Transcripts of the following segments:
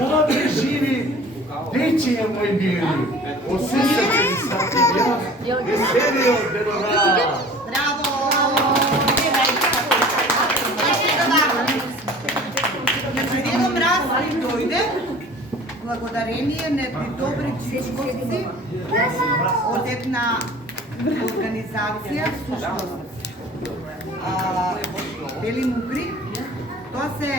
Здраве, живи, дечиња мои мили, од се срце ви сакам јас, весели од Бедора. Браво! Дедо Мраз им дојде благодарение на едни добри чичковци од една организација, всушност Бели мугри. Тоа се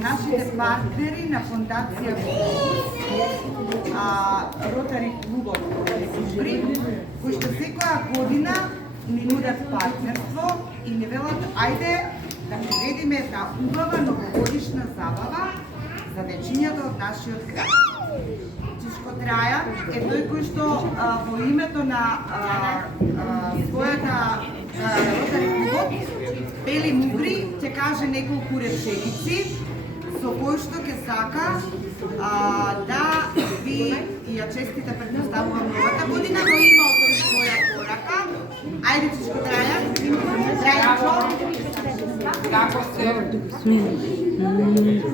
нашите партнери на фондација Ротари клубот Бели мугри, кои што секоја година ни нудат партнерство и ни велат ајде да приредиме една убава новогодишна забава за дечињата од нашиот град. Чичко Трајан е тој кој што во името на својата Ротари клубот Бели мугри ќе каже неколку реченици со кои што ќе сака да ви ја честите предпоставувам новата година, но има отвори своја порака. Ајде Чичко Трајан, Трајанчо. Како се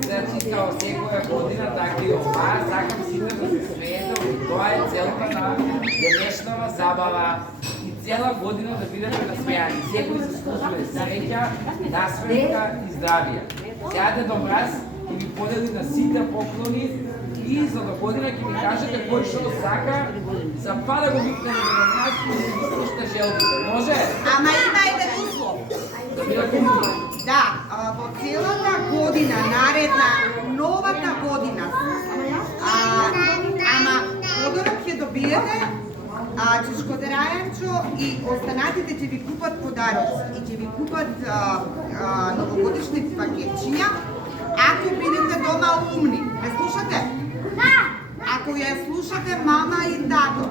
зачитал секоја година, така и ова, сакам сите да се смеете, тоа е целта на денешната забава. Цела година да бидете насмејани. Секој заслужува среќа, насмејка и здравје. Сега Дедо Мраз ќе ви подели на сите поклони и за до година ќе ми кажете кој што сака за па да го викнеме Дедо Мраз и да ви слушате желбите. Може? Ама има еден услов. Да бидете умни. Да, во целата година, наредна, новата година, ама подорок ќе добиете Чичко Трајанчо и останатите ќе ви купат подароци и ќе ви купат новогодишни пакетчиња, ако бидете дома умни. Ме слушате? Да! Ако ја слушате мама и тато,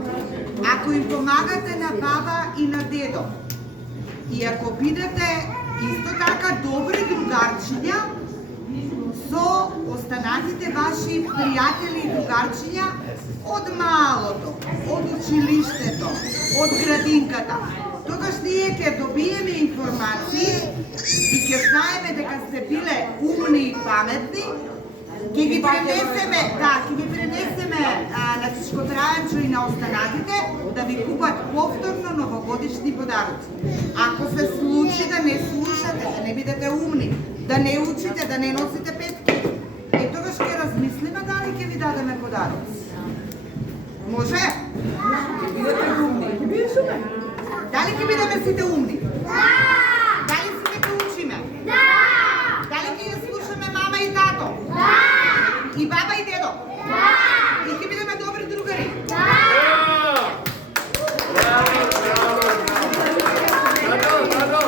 ако им помагате на баба и на дедо, и ако бидете исто така добри другарчиња со останатите ваши пријатели и другарчиња од малото, од училиштето, од градинката. Тогаш ние ќе добиеме информации и ќе знаеме дека сте биле умни и паметни, ќе ги пренесеме, на Чичко Трајанчо и на останатите да ви купат повторно новогодишни подароци. Ако се случи да не слушате, да не бидете умни, да не учите, да не носите петки, тогаш ќе размислиме дали ќе ви дадеме подароци. Може? Ќе бидете умни. Дали ќе бидеме сите умни? Да! Дали сите ќе учиме? Да! Дали ќе ја слушаме мама и тато? Да! И баба и дедо? Да! И ќе бидеме добри другари? Да! Дадо,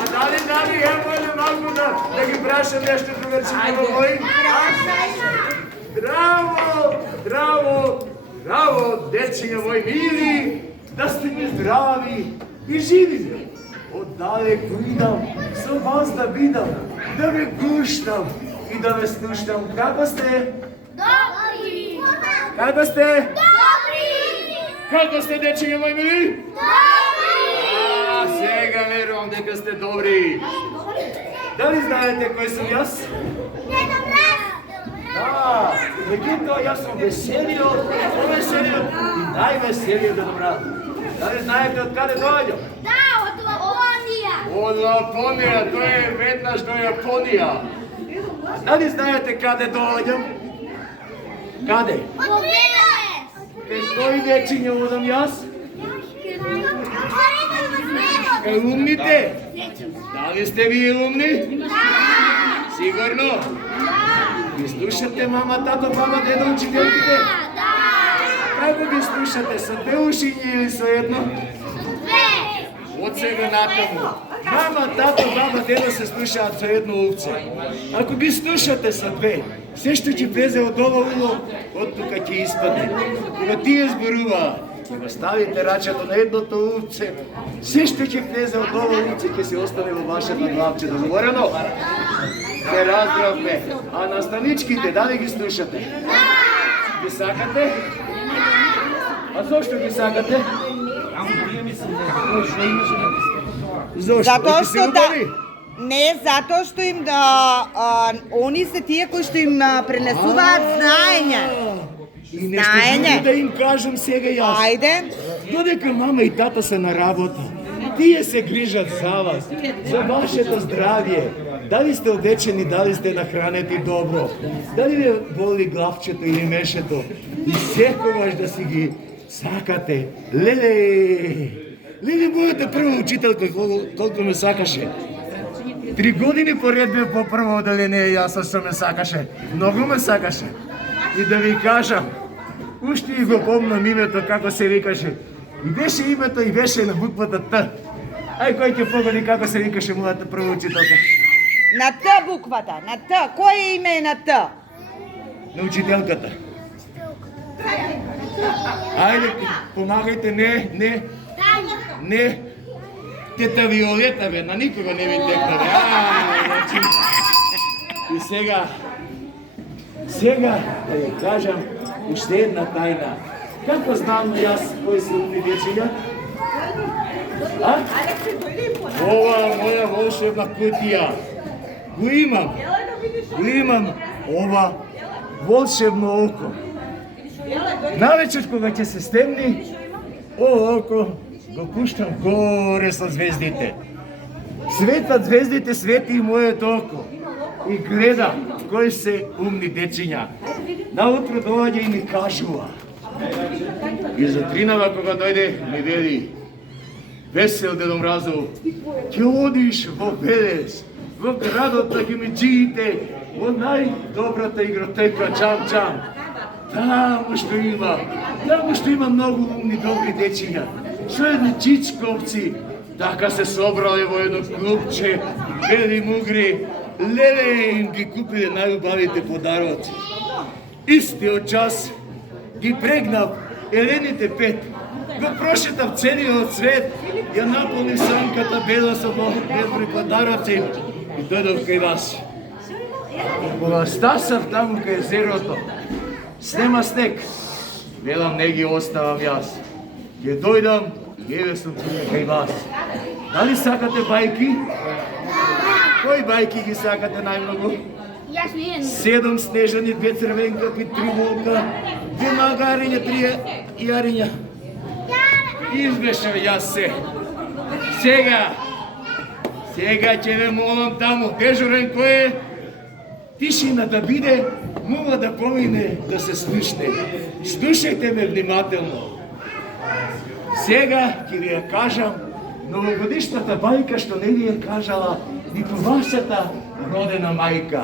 а дали ја може малку да ги прашам нешто другарчиња мои? Браво, дечиња мои мили, да сте ми здрави и живи. Оддалеку идам, со вас да бидам, да ве гуштам и да ве слушам. Како сте? Добри! Како сте? Добри! Како сте, дечиња мои мили? Добри! Сега верувам дека сте добри. Дали знаете кој сум јас? Дедо Мраз! Да, меѓутоа јас сум веселиот, повеселиот и највеселиот Дедо Мраз. Дали знаете од каде доаѓам? Да, од Лапонија! Од Лапонија, тој е веднаш до Јапонија. Дали знаете каде доаѓам? Каде? Од Бедовец! Кај кој дечиња одам јас? Кај умните? Дали сте вие умни? Да! Сигурно? Ги слушате мама, тато, баба, дедо, учителките? Да! Како ги слушате, со две ушиња или со едно? Две! Од сега натаму. Мама, тато, баба, дедо се слушаат со едно овце. Ако ги слушате со две, се што ќе влезе од ова уло, од тука ќе испадне. Кога тие зборуваат, ќе го ставите рачето на едното овце, се што ќе влезе од ова овце ќе се остане во вашето главче. Договорено? Се разбравме. А наставничките, дали ги слушате? Ги сакате? А зошто ги сакате? Зошто? Затоа Ќе се што да. убави? Не, затоа што им они се тие кои што им пренесуваат знаење. И нешто Знаење. друго да им кажам сега јас. Ајде. Додека мама и тата се на работа, тие се грижат за вас, за вашето здравје. Дали сте одечени, дали сте нахранети добро, дали ве боли главчето или мешето. И секогаш да си ги сакате. Леле! Леле, мојата прва учителка колку ме сакаше. 3 години поред бе по прво оделение, јас што ме сакаше. Многу ме сакаше. И да ви кажам, уште и го помнам името како се викаше. И беше името и беше на буквата Т. Ај кој ќе погоди како се викаше мојата прва учителка? На Т буквата, на Т. Кој име е на Т? На учителката. Ајде, помагајте, не. Тета Виолета, бе, на никога не ви текна, бе. Значи... И сега, да ја кажам, уште една тајна. Како знам јас кои се умни дечиња? А? Ова моја волшебна кутија. Го имам ова волшебно око. Навечер кога ќе се стемни, ова око го пуштам горе со звездите. Светат звездите, свети и моето око. И гледам кои се умни дечиња. Наутро доаѓа и ми кажува. И за тринава кога дојде ми вели: весел Дедо Мразов, ќе одиш во Велес, во градот на гимиджиите, во најдобрата игротека Чам-Чам. Таму што има многу умни добри дечиња. Со едни чичковци, така се собрале во едно клубче, бели мугри, леле им ги купиле најубавите подароци. Истиот час ги прегнав Елените 5, го прошетав целиот свет, ја наполнив санката бела со добри подароци и дојдов кај вас. Кога стасав таму кај езерото, снема снег, велам не ги оставам јас. Ќе дојдам и еве сум тука кај вас. Дали сакате бајки? Кои бајки ги сакате најмногу? Јас не. 7 снежани, 2 црвенкапи, 3 волка, 2 магариња, 3 јариња. Избешав јас се. Сега ќе ве молам таму, дежурен кој е, тишина да биде, мула да помине, да се слушне. Слушајте ме внимателно. Сега ќе ви ја кажам новогодишната бајка што не ви ја кажала ниту вашата родена мајка.